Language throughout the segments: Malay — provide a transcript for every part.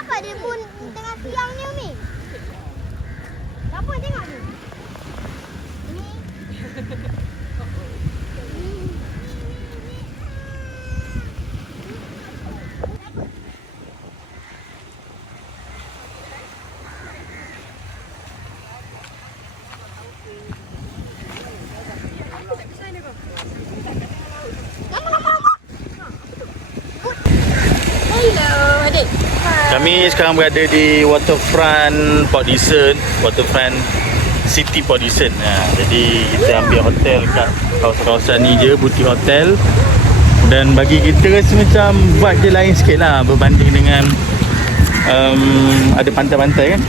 Kenapa dia pun tengah siang ni Umi? Apa tengok ni? Ni. Hello, adik. Kami sekarang berada di Waterfront Port Dickson, Waterfront City Port Dickson. Jadi kita ambil hotel kat kawasan-kawasan ni je, butik hotel. Dan bagi kita rasa macam vibe dia lain sikit lah berbanding dengan ada pantai-pantai kan.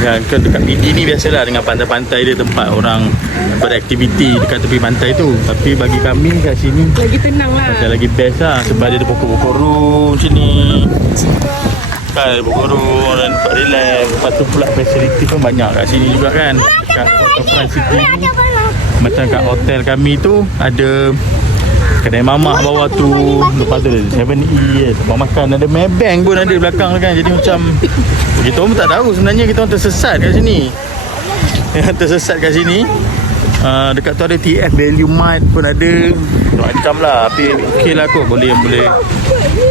Ya, dekat PD ni biasalah dengan pantai-pantai dia tempat orang beraktiviti dekat tepi pantai tu. Tapi bagi kami kat sini Lagi tenang lah. macam lagi best lah sebab dia ada pokok-pokok ru sini. Kan ada pokok ru dan tempat relax. Lepas tu pula facility pun banyak kat sini juga kan. Kat Waterfront City ni macam kat hotel kami tu ada kedai mamak bawah tu. Lepas tu ada 7E tempat makan. Ada Maybank pun ada di belakang kan. Jadi macam kita pun tak tahu sebenarnya kita orang tersesat kat sini. Tersesat kat sini. Dekat tu ada TF Value Mart pun ada. Macam lah. Tapi okey lah kot. Boleh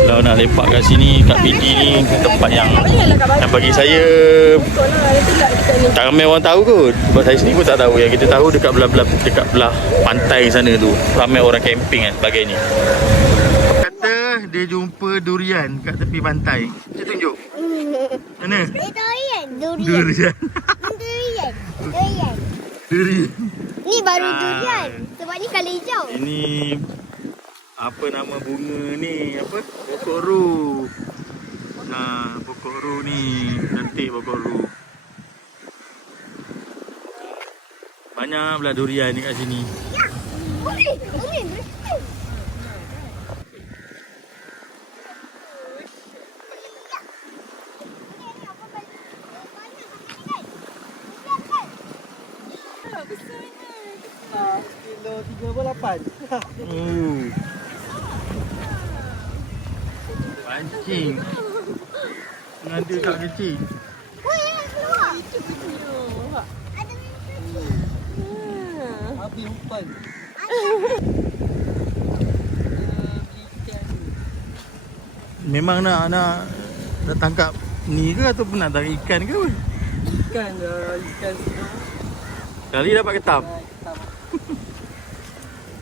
kalau nak lepak kat sini, kat PD ni tempat yang bagi saya tak ramai orang tahu kot. Sebab saya sendiri pun tak tahu. Yang kita tahu dekat belah pantai sana tu ramai orang camping dan sebagainya. Kata dia jumpa durian kat tepi pantai. Saya tunjuk. Mana? Durian. Durian. Durian. Ni baru durian. Sebab ni colour hijau. Ini apa nama bunga ni? Apa? Pokok ru. Nah, pokok ru ni. Cantik pokok ru. Banyak pula durian ni kat sini. Umi. Kilo 38. Pancing. Ada kat kecil. Woi, yang keluar. Ada Habis umpan. Memang nak tangkap ni ke ataupun nak tarik ikan ke? Ikan semua. Kali dapat ketam.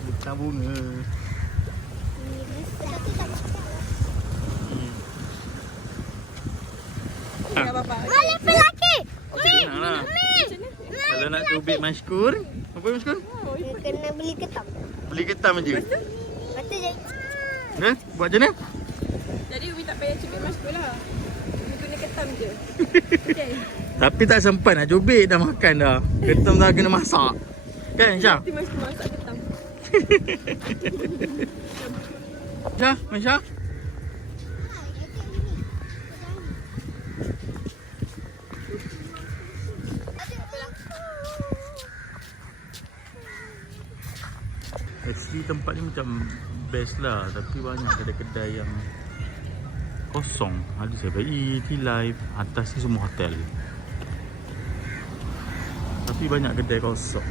Ketam bunga. Malam pelaki. Senanglah. Kalau nak cubit mashkur, apa mashkur? Kena beli ketam. Beli ketam je. Lepas tu jadi Buat macam mana? Jadi Umi tak payah cubit maskul lah. Umi guna ketam je. Okay. Tapi tak sempat nak cubit, dah makan dah. Ketam dah kena masak. Kan Syah? Nanti maskul masak ketam. Syah? Actually tempat ni macam best lah. Tapi banyak kedai-kedai yang kosong. Ada 7E, T-Life. Atas ni semua hotel. Tapi banyak kedai kosong.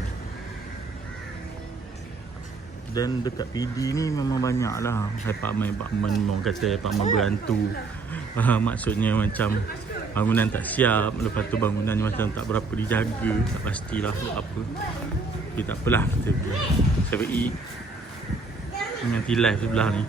Dan dekat PD ni memang banyak lah apartmen orang kata apartmen berantu. Maksudnya macam bangunan tak siap. Lepas tu bangunan ni macam tak berapa dijaga. Tak pastilah apa. Tapi tak apalah, kita 7E dengan T-Life sebelah ni.